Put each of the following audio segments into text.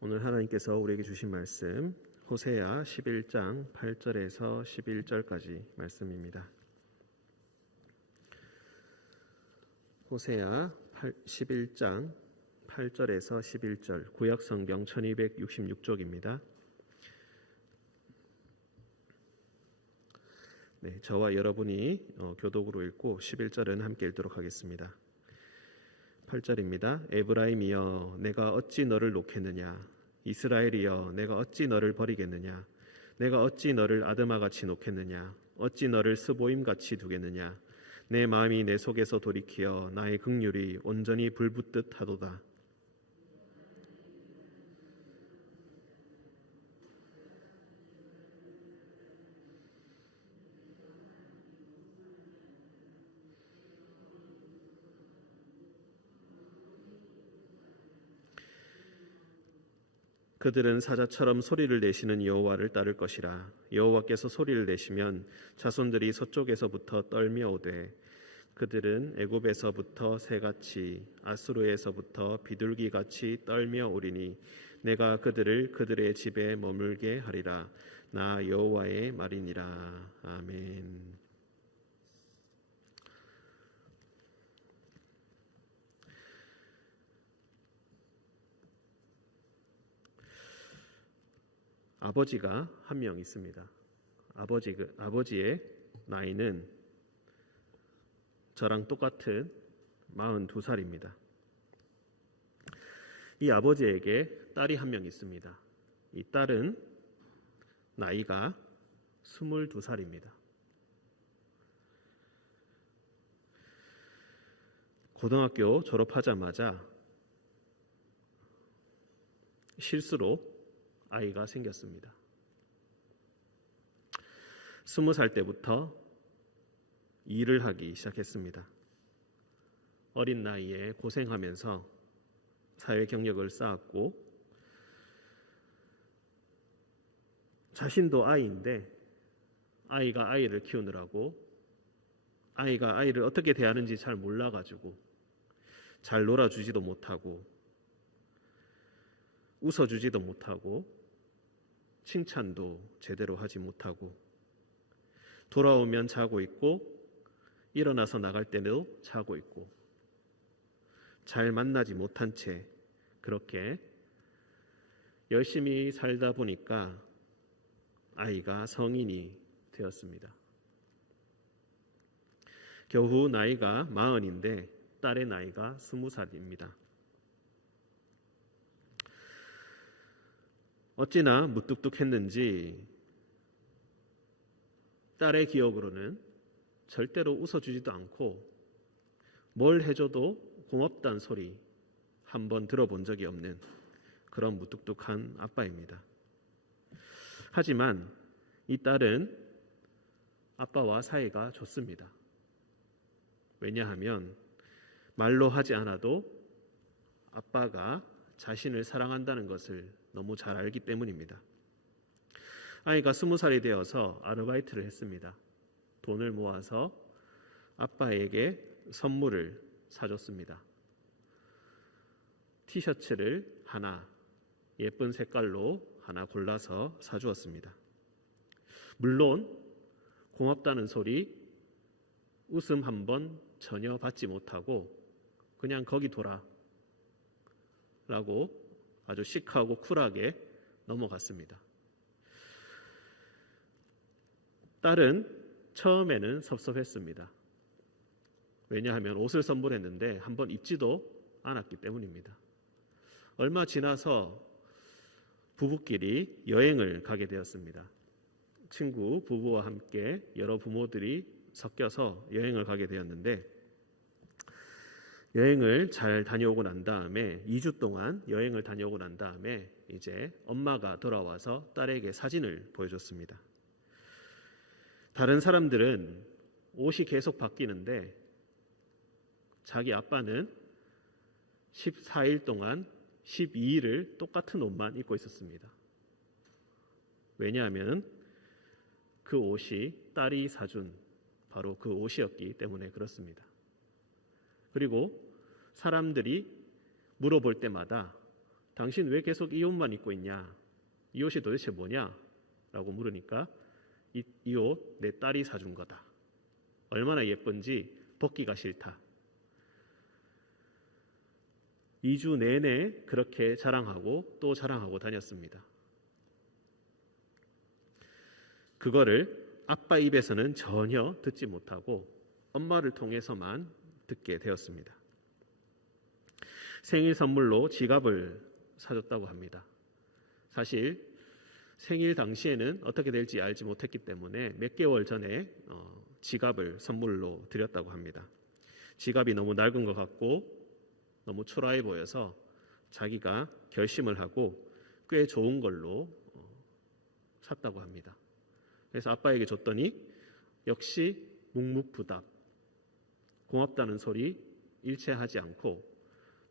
오늘 하나님께서 우리에게 주신 말씀 호세아 11장 8절에서 11절까지 말씀입니다. 호세아 11장 8절에서 11절 구약성경 1266쪽입니다. 네, 저와 여러분이 교독으로 읽고 11절은 함께 읽도록 하겠습니다. 8절입니다. 에브라임이여 내가 어찌 너를 놓겠느냐, 이스라엘이여 내가 어찌 너를 버리겠느냐, 내가 어찌 너를 아드마같이 놓겠느냐, 어찌 너를 스보임같이 두겠느냐, 내 마음이 내 속에서 돌이키어 나의 긍휼이 온전히 불붙듯 하도다. 그들은 사자처럼 소리를 내시는 여호와를 따를 것이라. 여호와께서 소리를 내시면 자손들이 서쪽에서부터 떨며 오되, 그들은 애굽에서부터 새같이 아수르에서부터 비둘기같이 떨며 오리니 내가 그들을 그들의 집에 머물게 하리라. 나 여호와의 말이니라. 아멘. 아버지가 한 명 있습니다. 아버지의 나이는 저랑 똑같은 42살입니다. 이 아버지에게 딸이 한 명 있습니다. 이 딸은 나이가 22살입니다. 고등학교 졸업하자마자 실수로 아이가 생겼습니다. 20살 때부터 일을 하기 시작했습니다. 어린 나이에 고생하면서 사회 경력을 쌓았고, 자신도 아이인데 아이가 아이를 키우느라고 아이가 아이를 어떻게 대하는지 잘 몰라가지고 잘 놀아주지도 못하고 웃어주지도 못하고 칭찬도 제대로 하지 못하고, 돌아오면 자고 있고 일어나서 나갈 때도 자고 있고, 잘 만나지 못한 채 그렇게 열심히 살다 보니까 아이가 성인이 되었습니다. 겨우 나이가 40인데 딸의 나이가 20살입니다. 어찌나 무뚝뚝했는지 딸의 기억으로는 절대로 웃어주지도 않고 뭘 해줘도 고맙다는 소리 한번 들어본 적이 없는 그런 무뚝뚝한 아빠입니다. 하지만 이 딸은 아빠와 사이가 좋습니다. 왜냐하면 말로 하지 않아도 아빠가 자신을 사랑한다는 것을 너무 잘 알기 때문입니다. 아이가 20살이 되어서 아르바이트를 했습니다. 돈을 모아서 아빠에게 선물을 사줬습니다. 티셔츠를 하나 예쁜 색깔로 하나 골라서 사주었습니다. 물론 고맙다는 소리, 웃음 한번 전혀 받지 못하고 그냥 거기 둬라 라고 아주 시크하고 쿨하게 넘어갔습니다. 딸은 처음에는 섭섭했습니다. 왜냐하면 옷을 선물했는데 한번 입지도 않았기 때문입니다. 얼마 지나서 부부끼리 여행을 가게 되었습니다. 친구 부부와 함께 여러 부모들이 섞여서 여행을 가게 되었는데, 여행을 잘 다녀오고 난 다음에 2주 동안 여행을 다녀오고 난 다음에 이제 엄마가 돌아와서 딸에게 사진을 보여줬습니다. 다른 사람들은 옷이 계속 바뀌는데 자기 아빠는 14일 동안 12일을 똑같은 옷만 입고 있었습니다. 왜냐하면 그 옷이 딸이 사준 바로 그 옷이었기 때문에 그렇습니다. 그리고 사람들이 물어볼 때마다 당신 왜 계속 이 옷만 입고 있냐? 이 옷이 도대체 뭐냐? 라고 물으니까 이 옷 내 딸이 사준 거다. 얼마나 예쁜지 벗기가 싫다. 2주 내내 그렇게 자랑하고 또 자랑하고 다녔습니다. 그거를 아빠 입에서는 전혀 듣지 못하고 엄마를 통해서만 듣게 되었습니다. 생일 선물로 지갑을 사줬다고 합니다. 사실 생일 당시에는 어떻게 될지 알지 못했기 때문에 몇 개월 전에 지갑을 선물로 드렸다고 합니다. 지갑이 너무 낡은 것 같고 너무 초라해 보여서 자기가 결심을 하고 꽤 좋은 걸로 샀다고 합니다. 그래서 아빠에게 줬더니 역시 묵묵부답, 고맙다는 소리 일체하지 않고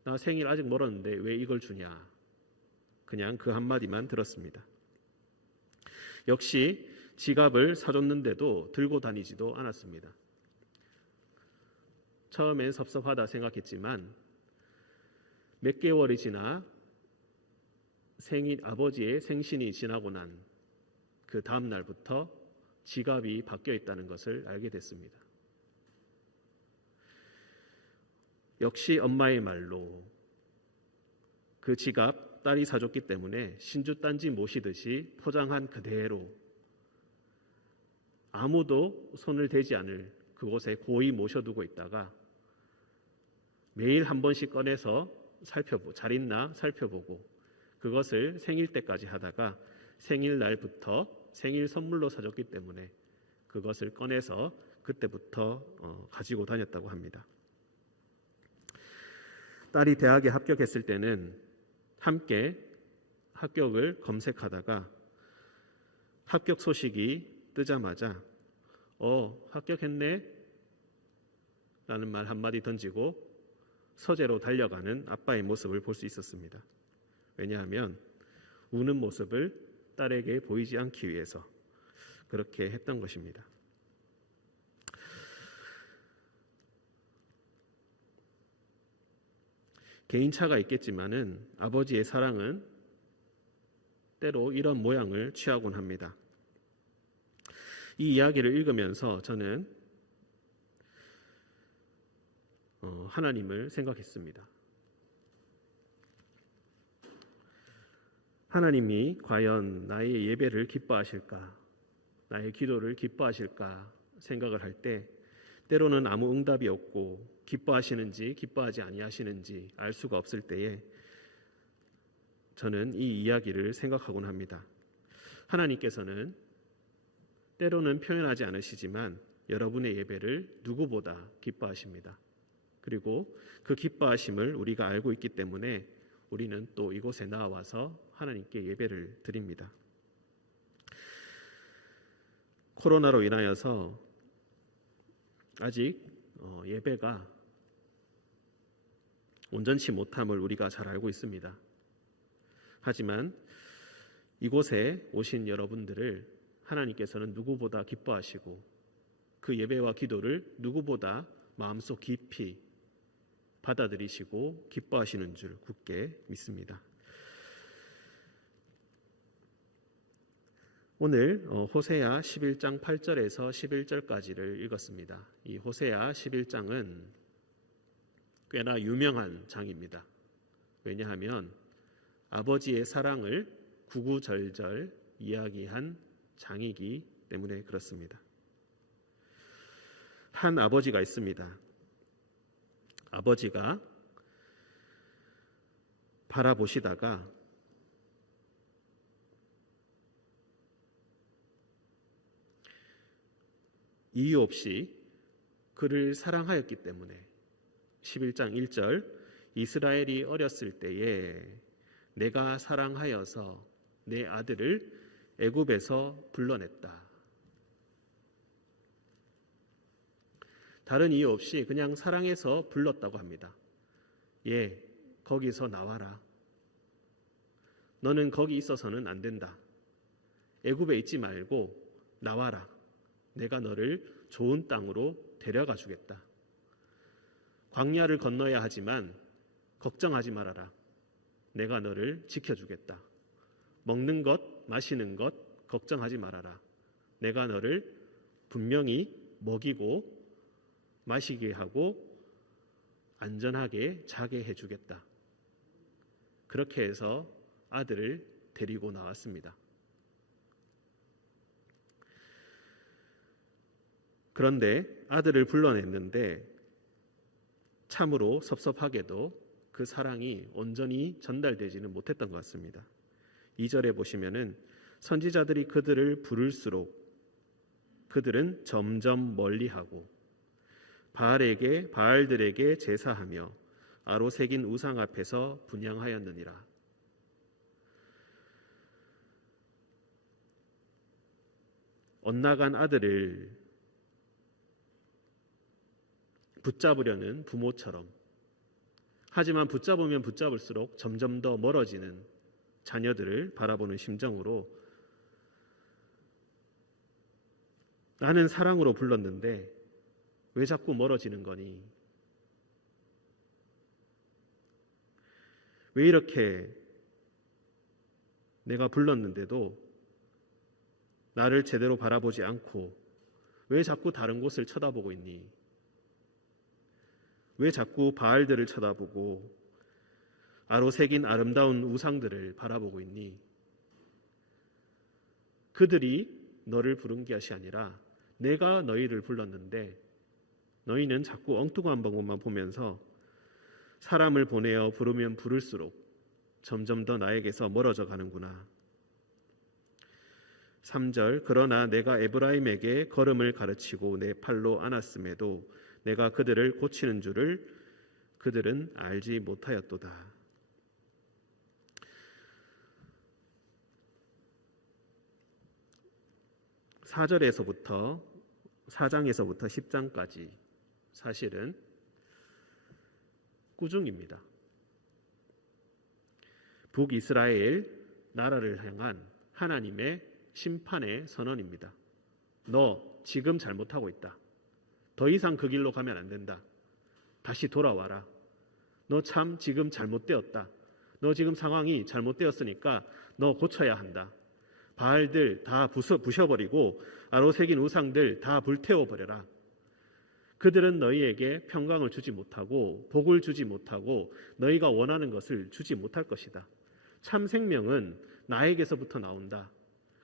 나 생일 아직 멀었는데 왜 이걸 주냐, 그냥 그 한마디만 들었습니다. 역시 지갑을 사줬는데도 들고 다니지도 않았습니다. 처음엔 섭섭하다 생각했지만 몇 개월이 지나 아버지의 생신이 지나고 난 그 다음 날부터 지갑이 바뀌어 있다는 것을 알게 됐습니다. 역시 엄마의 말로 그 지갑 딸이 사줬기 때문에 신주단지 모시듯이 포장한 그대로 아무도 손을 대지 않을 그곳에 고이 모셔두고 있다가 매일 한 번씩 꺼내서 잘 있나 살펴보고 그것을 생일 때까지 하다가 생일날부터 생일 선물로 사줬기 때문에 그것을 꺼내서 그때부터 가지고 다녔다고 합니다. 딸이 대학에 합격했을 때는 함께 합격을 검색하다가 합격 소식이 뜨자마자 합격했네? 라는 말 한마디 던지고 서재로 달려가는 아빠의 모습을 볼 수 있었습니다. 왜냐하면 우는 모습을 딸에게 보이지 않기 위해서 그렇게 했던 것입니다. 개인차가 있겠지만은 아버지의 사랑은 때로 이런 모양을 취하곤 합니다. 이 이야기를 읽으면서 저는 하나님을 생각했습니다. 하나님이 과연 나의 예배를 기뻐하실까, 나의 기도를 기뻐하실까 생각을 할 때 때로는 아무 응답이 없고 기뻐하시는지 기뻐하지 아니하시는지 알 수가 없을 때에 저는 이 이야기를 생각하곤 합니다. 하나님께서는 때로는 표현하지 않으시지만 여러분의 예배를 누구보다 기뻐하십니다. 그리고 그 기뻐하심을 우리가 알고 있기 때문에 우리는 또 이곳에 나와서 하나님께 예배를 드립니다. 코로나로 인하여서 아직 예배가 온전치 못함을 우리가 잘 알고 있습니다. 하지만 이곳에 오신 여러분들을 하나님께서는 누구보다 기뻐하시고 그 예배와 기도를 누구보다 마음속 깊이 받아들이시고 기뻐하시는 줄 굳게 믿습니다. 오늘 호세아 11장 8절에서 11절까지를 읽었습니다. 이 호세아 11장은 꽤나 유명한 장입니다. 왜냐하면 아버지의 사랑을 구구절절 이야기한 장이기 때문에 그렇습니다. 한 아버지가 있습니다. 아버지가 바라보시다가 이유 없이 그를 사랑하였기 때문에 11장 1절 이스라엘이 어렸을 때에 내가 사랑하여서 내 아들을 애굽에서 불러냈다. 다른 이유 없이 그냥 사랑해서 불렀다고 합니다. 거기서 나와라. 너는 거기 있어서는 안 된다. 애굽에 있지 말고 나와라. 내가 너를 좋은 땅으로 데려가. 광야를 건너야 하지만 걱정하지 말아라. 내가 너를 지켜주겠다. 먹는 것, 마시는 것 걱정하지 말아라. 내가 너를 분명히 먹이고 마시게 하고 안전하게 자게 해주겠다. 그렇게 해서 아들을 데리고 나왔습니다. 그런데 아들을 불러냈는데 참으로 섭섭하게도 그 사랑이 온전히 전달되지는 못했던 것 같습니다. 2절에 보시면은 선지자들이 그들을 부를수록 그들은 점점 멀리하고 바알들에게 제사하며 아로 새긴 우상 앞에서 분향하였느니라. 엇나간 아들을 붙잡으려는 부모처럼, 하지만 붙잡으면 붙잡을수록 점점 더 멀어지는 자녀들을 바라보는 심정으로 나는 사랑으로 불렀는데 왜 자꾸 멀어지는 거니? 왜 이렇게 내가 불렀는데도 나를 제대로 바라보지 않고 왜 자꾸 다른 곳을 쳐다보고 있니? 왜 자꾸 바알들을 쳐다보고 아로 새긴 아름다운 우상들을 바라보고 있니? 그들이 너를 부른 것이 아니라 내가 너희를 불렀는데 너희는 자꾸 엉뚱한 방법만 보면서 사람을 보내어 부르면 부를수록 점점 더 나에게서 멀어져 가는구나. 3절 그러나 내가 에브라임에게 걸음을 가르치고 내 팔로 안았음에도 내가 그들을 고치는 줄을 그들은 알지 못하였도다. (4절에서부터) 4장에서부터 10장까지 사실은 꾸중입니다. 북이스라엘 나라를 향한 하나님의 심판의 선언입니다. 너 지금 잘못하고 있다. 더 이상 그 길로 가면 안 된다. 다시 돌아와라. 너 참 지금 잘못되었다. 너 지금 상황이 잘못되었으니까 너 고쳐야 한다. 바알들 다 부셔버리고 아로 새긴 우상들 다 불태워버려라. 그들은 너희에게 평강을 주지 못하고 복을 주지 못하고 너희가 원하는 것을 주지 못할 것이다. 참 생명은 나에게서부터 나온다.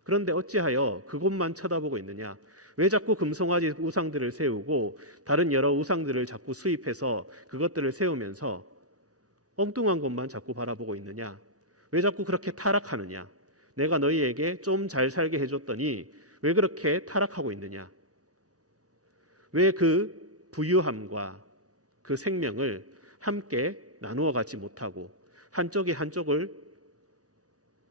그런데 어찌하여 그곳만 쳐다보고 있느냐? 왜 자꾸 금송아지 우상들을 세우고 다른 여러 우상들을 자꾸 수입해서 그것들을 세우면서 엉뚱한 것만 자꾸 바라보고 있느냐? 왜 자꾸 그렇게 타락하느냐? 내가 너희에게 좀 잘 살게 해줬더니 왜 그렇게 타락하고 있느냐? 왜 그 부유함과 그 생명을 함께 나누어 가지 못하고 한쪽이 한쪽을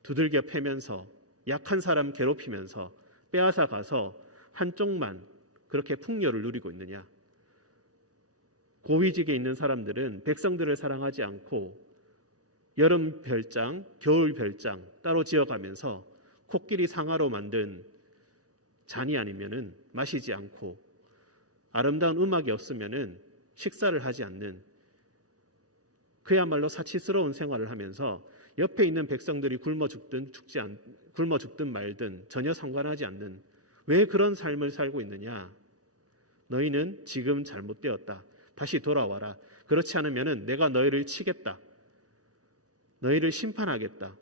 두들겨 패면서 약한 사람 괴롭히면서 빼앗아 가서 한쪽만 그렇게 풍요를 누리고 있느냐? 고위직에 있는 사람들은 백성들을 사랑하지 않고 여름 별장, 겨울 별장 따로 지어가면서 코끼리 상아로 만든 잔이 아니면은 마시지 않고 아름다운 음악이 없으면은 식사를 하지 않는 그야말로 사치스러운 생활을 하면서 옆에 있는 백성들이 굶어 죽든 말든 전혀 상관하지 않는 왜 그런 삶을 살고 있느냐? 너희는 지금 잘못되었다. 다시 돌아와라. 그렇지 않으면은 내가 너희를 치겠다. 너희를 심판하겠다.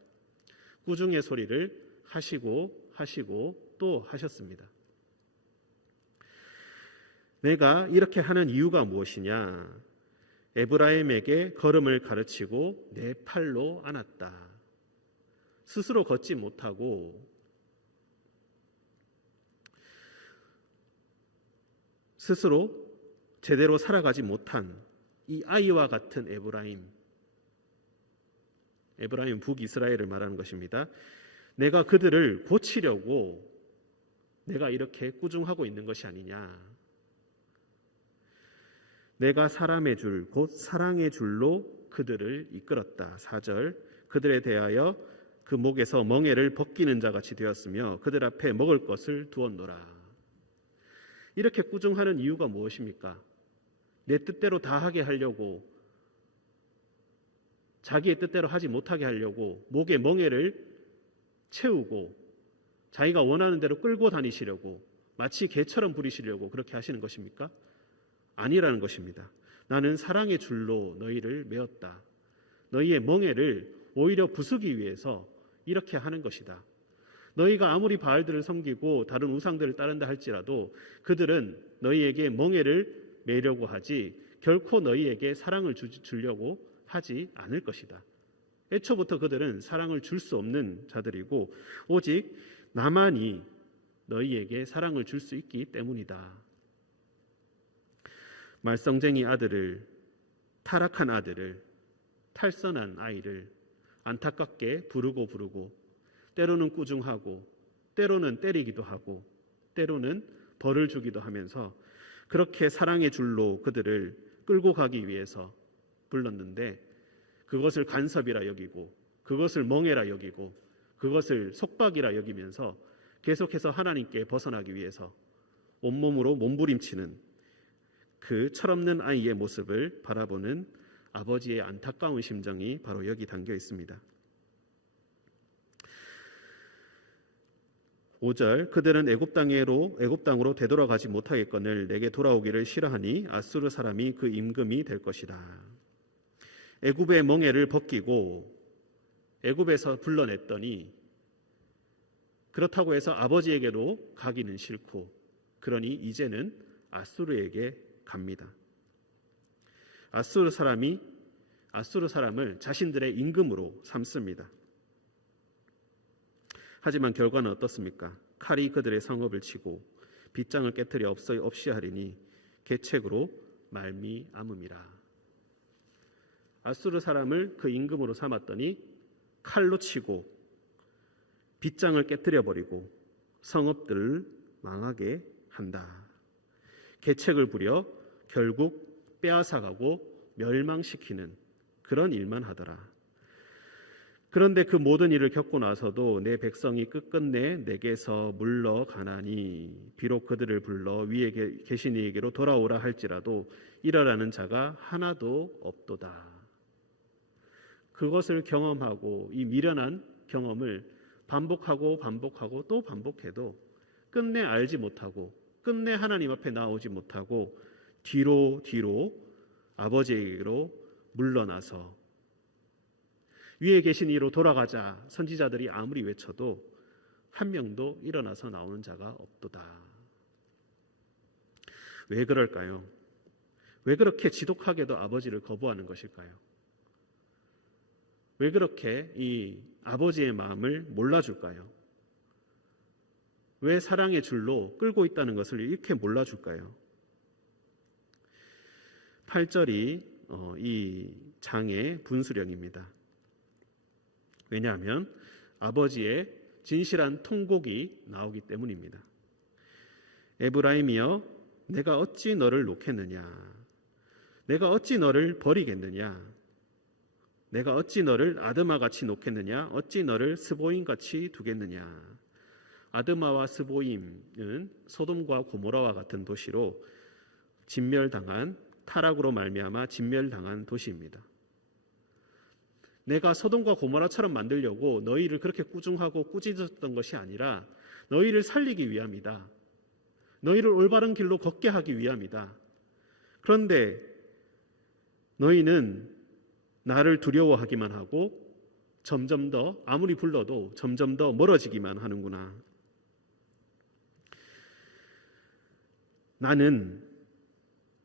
꾸중의 소리를 하시고 또 하셨습니다. 내가 이렇게 하는 이유가 무엇이냐? 에브라임에게 걸음을 가르치고 내 팔로 안았다. 스스로 걷지 못하고 스스로 제대로 살아가지 못한 이 아이와 같은 에브라임 북이스라엘을 말하는 것입니다. 내가 그들을 고치려고 내가 이렇게 꾸중하고 있는 것이 아니냐. 내가 사람의 줄 곧 사랑의 줄로 그들을 이끌었다. 4절 그들에 대하여 그 목에서 멍에를 벗기는 자같이 되었으며 그들 앞에 먹을 것을 두었노라. 이렇게 꾸중하는 이유가 무엇입니까? 내 뜻대로 다 하게 하려고 자기의 뜻대로 하지 못하게 하려고 목에 멍에를 채우고 자기가 원하는 대로 끌고 다니시려고 마치 개처럼 부리시려고 그렇게 하시는 것입니까? 아니라는 것입니다. 나는 사랑의 줄로 너희를 메었다. 너희의 멍에를 오히려 부수기 위해서 이렇게 하는 것이다. 너희가 아무리 바알들을 섬기고 다른 우상들을 따른다 할지라도 그들은 너희에게 멍에를 매려고 하지 결코 너희에게 사랑을 주려고 하지 않을 것이다. 애초부터 그들은 사랑을 줄 수 없는 자들이고 오직 나만이 너희에게 사랑을 줄 수 있기 때문이다. 말썽쟁이 아들을, 타락한 아들을, 탈선한 아이를 안타깝게 부르고 때로는 꾸중하고 때로는 때리기도 하고 때로는 벌을 주기도 하면서 그렇게 사랑의 줄로 그들을 끌고 가기 위해서 불렀는데 그것을 간섭이라 여기고 그것을 멍해라 여기고 그것을 속박이라 여기면서 계속해서 하나님께 벗어나기 위해서 온몸으로 몸부림치는 그 철없는 아이의 모습을 바라보는 아버지의 안타까운 심정이 바로 여기 담겨 있습니다. 5절 그들은 애굽 땅으로 되돌아가지 못하겠거늘 내게 돌아오기를 싫어하니 아수르 사람이 그 임금이 될 것이다. 애굽의 멍에를 벗기고 애굽에서 불러냈더니 그렇다고 해서 아버지에게로 가기는 싫고 그러니 이제는 아수르에게 갑니다. 아수르 사람을 자신들의 임금으로 삼습니다. 하지만 결과는 어떻습니까? 칼이 그들의 성읍을 치고 빗장을 깨뜨려 없이 하리니 계책으로 말미암음이라. 아수르 사람을 그 임금으로 삼았더니 칼로 치고 빗장을 깨뜨려 버리고 성읍들을 망하게 한다. 계책을 부려 결국 빼앗아가고 멸망시키는 그런 일만 하더라. 그런데 그 모든 일을 겪고 나서도 내 백성이 끝끝내 내게서 물러가나니 비록 그들을 불러 위에 계신 이에게로 돌아오라 할지라도 일어나는 자가 하나도 없도다. 그것을 경험하고 이 미련한 경험을 반복하고 또 반복해도 끝내 알지 못하고 끝내 하나님 앞에 나오지 못하고 뒤로 아버지에게로 물러나서 위에 계신 이로 돌아가자 선지자들이 아무리 외쳐도 한 명도 일어나서 나오는 자가 없도다. 왜 그럴까요? 왜 그렇게 지독하게도 아버지를 거부하는 것일까요? 왜 그렇게 이 아버지의 마음을 몰라줄까요? 왜 사랑의 줄로 끌고 있다는 것을 이렇게 몰라줄까요? 8절이 이 장의 분수령입니다. 왜냐하면 아버지의 진실한 통곡이 나오기 때문입니다. 에브라임이여 내가 어찌 너를 놓겠느냐? 내가 어찌 너를 버리겠느냐? 내가 어찌 너를 아드마같이 놓겠느냐? 어찌 너를 스보임같이 두겠느냐? 아드마와 스보임은 소돔과 고모라와 같은 도시로 타락으로 말미암아 진멸당한 도시입니다. 내가 소돔과 고모라처럼 만들려고 너희를 그렇게 꾸중하고 꾸짖었던 것이 아니라 너희를 살리기 위함이다. 너희를 올바른 길로 걷게 하기 위함이다. 그런데 너희는 나를 두려워하기만 하고 점점 더 아무리 불러도 점점 더 멀어지기만 하는구나. 나는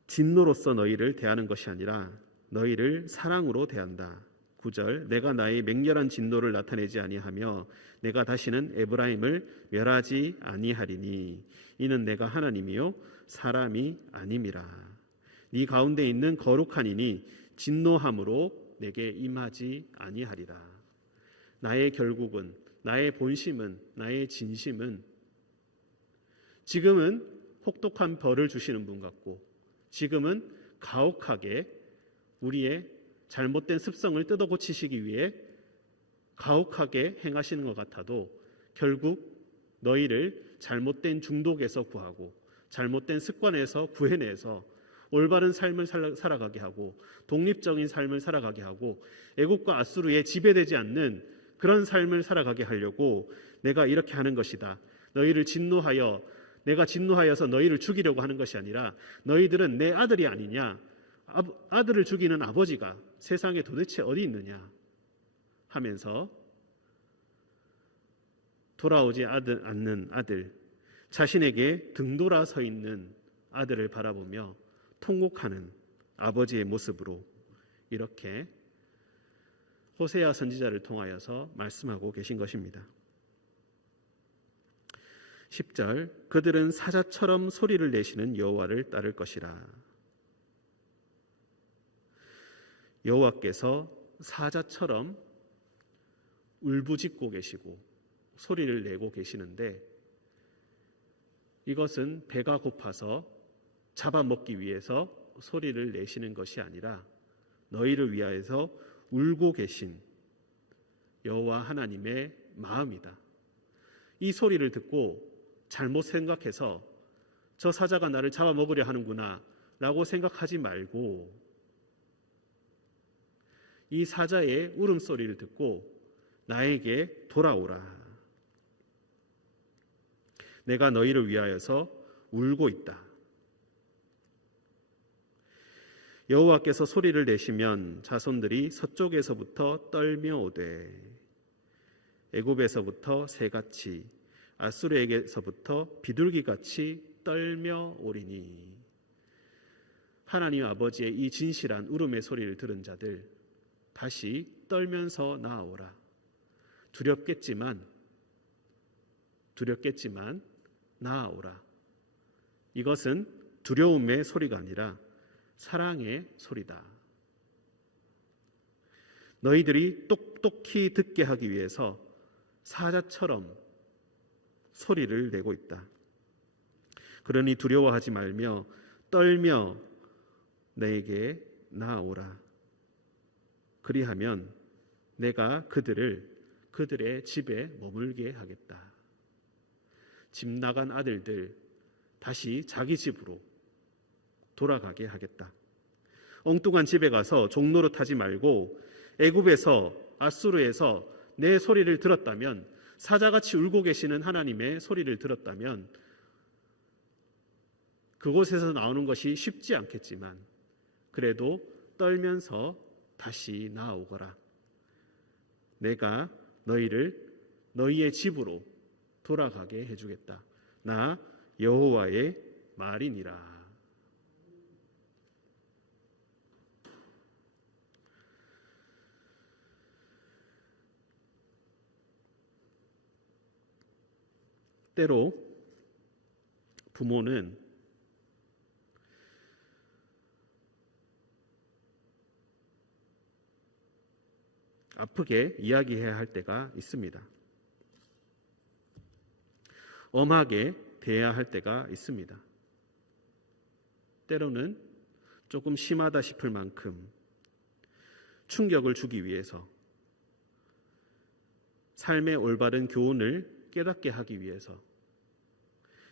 진노로서 너희를 대하는 것이 아니라 너희를 사랑으로 대한다. 9절 내가 나의 맹렬한 진노를 나타내지 아니하며 내가 다시는 에브라임을 멸하지 아니하리니 이는 내가 하나님이요 사람이 아님이라. 네 가운데 있는 거룩한 이니 진노함으로 내게 임하지 아니하리라. 나의 결국은, 나의 본심은, 나의 진심은 지금은 혹독한 벌을 주시는 분 같고 지금은 가혹하게 우리의 잘못된 습성을 뜯어 고치시기 위해 가혹하게 행하시는 것 같아도 결국 너희를 잘못된 중독에서 구하고 잘못된 습관에서 구해내서 올바른 삶을 살아가게 하고 독립적인 삶을 살아가게 하고 애국과 아수르에 지배되지 않는 그런 삶을 살아가게 하려고 내가 이렇게 하는 것이다. 내가 진노하여서 너희를 죽이려고 하는 것이 아니라 너희들은 내 아들이 아니냐. 아들을 죽이는 아버지가 세상에 도대체 어디 있느냐 하면서 돌아오지 않는 아들, 자신에게 등돌아 서 있는 아들을 바라보며 통곡하는 아버지의 모습으로 이렇게 호세아 선지자를 통하여서 말씀하고 계신 것입니다. 10절, 그들은 사자처럼 소리를 내시는 여호와를 따를 것이라. 여호와께서 사자처럼 울부짖고 계시고 소리를 내고 계시는데 이것은 배가 고파서 잡아먹기 위해서 소리를 내시는 것이 아니라 너희를 위하여서 울고 계신 여호와 하나님의 마음이다. 이 소리를 듣고 잘못 생각해서 저 사자가 나를 잡아먹으려 하는구나 라고 생각하지 말고 이 사자의 울음소리를 듣고 나에게 돌아오라. 내가 너희를 위하여서 울고 있다. 여호와께서 소리를 내시면 자손들이 서쪽에서부터 떨며 오되 애굽에서부터 새같이 아수르에게서부터 비둘기같이 떨며 오리니. 하나님 아버지의 이 진실한 울음의 소리를 들은 자들 다시 떨면서 나아오라. 두렵겠지만 나아오라. 이것은 두려움의 소리가 아니라 사랑의 소리다. 너희들이 똑똑히 듣게 하기 위해서 사자처럼 소리를 내고 있다. 그러니 두려워하지 말며 떨며 내게 나아오라. 그리하면 내가 그들의 집에 머물게 하겠다. 집 나간 아들들 다시 자기 집으로 돌아가게 하겠다. 엉뚱한 집에 가서 종노릇하지 말고 애굽에서 아수르에서 내 소리를 들었다면, 사자같이 울고 계시는 하나님의 소리를 들었다면 그곳에서 나오는 것이 쉽지 않겠지만 그래도 떨면서 다시 나아오거라. 내가 너희의 집으로 돌아가게 해주겠다. 나 여호와의 말이니라. 때로 부모는 아프게 이야기해야 할 때가 있습니다. 엄하게 대해야 할 때가 있습니다. 때로는 조금 심하다 싶을 만큼 충격을 주기 위해서, 삶의 올바른 교훈을 깨닫게 하기 위해서,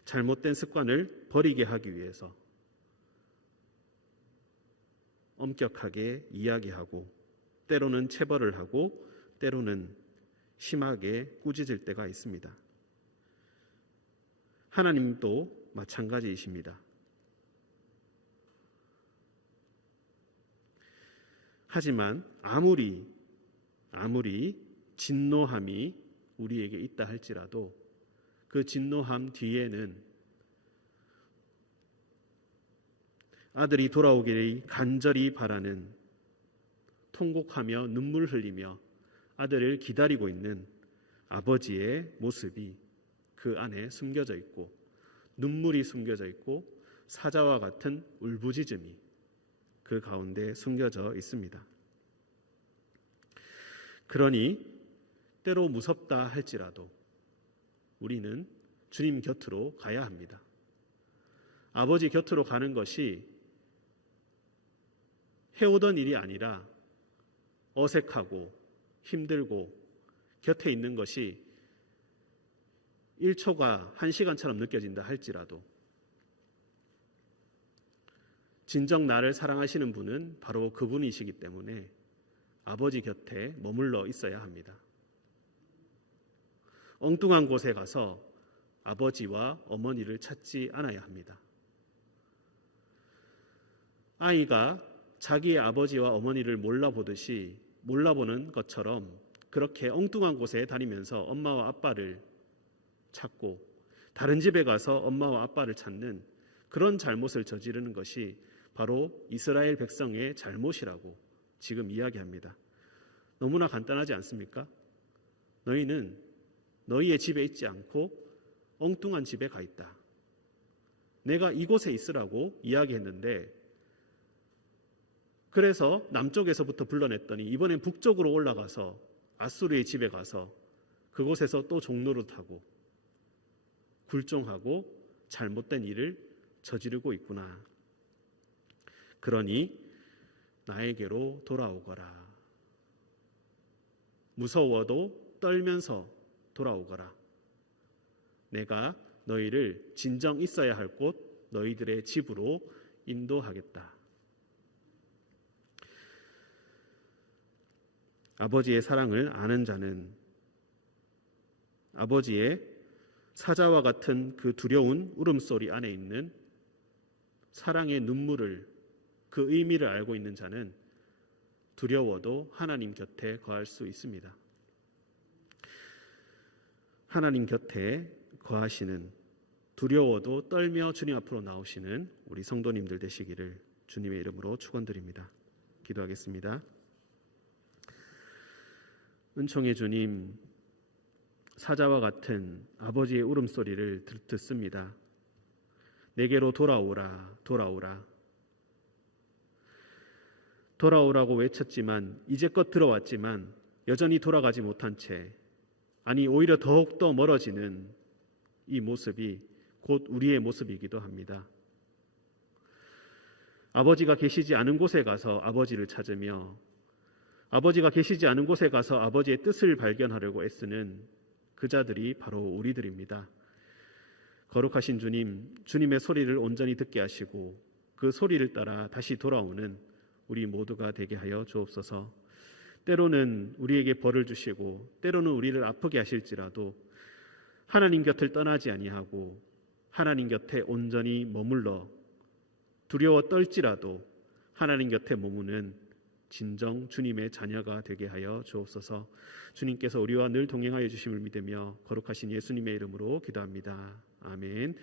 잘못된 습관을 버리게 하기 위해서 엄격하게 이야기하고 때로는 체벌을 하고 때로는 심하게 꾸짖을 때가 있습니다. 하나님도 마찬가지이십니다. 하지만 아무리 진노함이 우리에게 있다 할지라도 그 진노함 뒤에는 아들이 돌아오기를 간절히 바라는, 통곡하며 눈물 흘리며 아들을 기다리고 있는 아버지의 모습이 그 안에 숨겨져 있고, 눈물이 숨겨져 있고, 사자와 같은 울부짖음이 그 가운데 숨겨져 있습니다. 그러니 때로 무섭다 할지라도 우리는 주님 곁으로 가야 합니다. 아버지 곁으로 가는 것이 해오던 일이 아니라 어색하고 힘들고 곁에 있는 것이 1초가 1시간처럼 느껴진다 할지라도 진정 나를 사랑하시는 분은 바로 그분이시기 때문에 아버지 곁에 머물러 있어야 합니다. 엉뚱한 곳에 가서 아버지와 어머니를 찾지 않아야 합니다. 아이가 자기의 아버지와 어머니를 몰라보는 것처럼 그렇게 엉뚱한 곳에 다니면서 엄마와 아빠를 찾고 다른 집에 가서 엄마와 아빠를 찾는 그런 잘못을 저지르는 것이 바로 이스라엘 백성의 잘못이라고 지금 이야기합니다. 너무나 간단하지 않습니까? 너희는 너희의 집에 있지 않고 엉뚱한 집에 가 있다. 내가 이곳에 있으라고 이야기했는데 그래서 남쪽에서부터 불러냈더니 이번엔 북쪽으로 올라가서 아수르의 집에 가서 그곳에서 또 종노릇하고 굴종하고 잘못된 일을 저지르고 있구나. 그러니 나에게로 돌아오거라. 무서워도 떨면서 돌아오거라. 내가 너희를 진정 있어야 할 곳 너희들의 집으로 인도하겠다. 아버지의 사랑을 아는 자는 아버지의 사자와 같은 그 두려운 울음소리 안에 있는 사랑의 눈물을, 그 의미를 알고 있는 자는 두려워도 하나님 곁에 거할 수 있습니다. 하나님 곁에 거하시는, 두려워도 떨며 주님 앞으로 나오시는 우리 성도님들 되시기를 주님의 이름으로 축원드립니다. 기도하겠습니다. 은총의 주님, 사자와 같은 아버지의 울음소리를 듣습니다. 내게로 돌아오라, 돌아오라. 돌아오라고 외쳤지만, 이제껏 들어왔지만 여전히 돌아가지 못한 채, 아니 오히려 더욱더 멀어지는 이 모습이 곧 우리의 모습이기도 합니다. 아버지가 계시지 않은 곳에 가서 아버지를 찾으며 아버지가 계시지 않은 곳에 가서 아버지의 뜻을 발견하려고 애쓰는 그 자들이 바로 우리들입니다. 거룩하신 주님, 주님의 소리를 온전히 듣게 하시고 그 소리를 따라 다시 돌아오는 우리 모두가 되게 하여 주옵소서. 때로는 우리에게 벌을 주시고 때로는 우리를 아프게 하실지라도 하나님 곁을 떠나지 아니하고 하나님 곁에 온전히 머물러 두려워 떨지라도 하나님 곁에 머무는 진정 주님의 자녀가 되게 하여 주옵소서. 주님께서 우리와 늘 동행하여 주심을 믿으며 거룩하신 예수님의 이름으로 기도합니다. 아멘.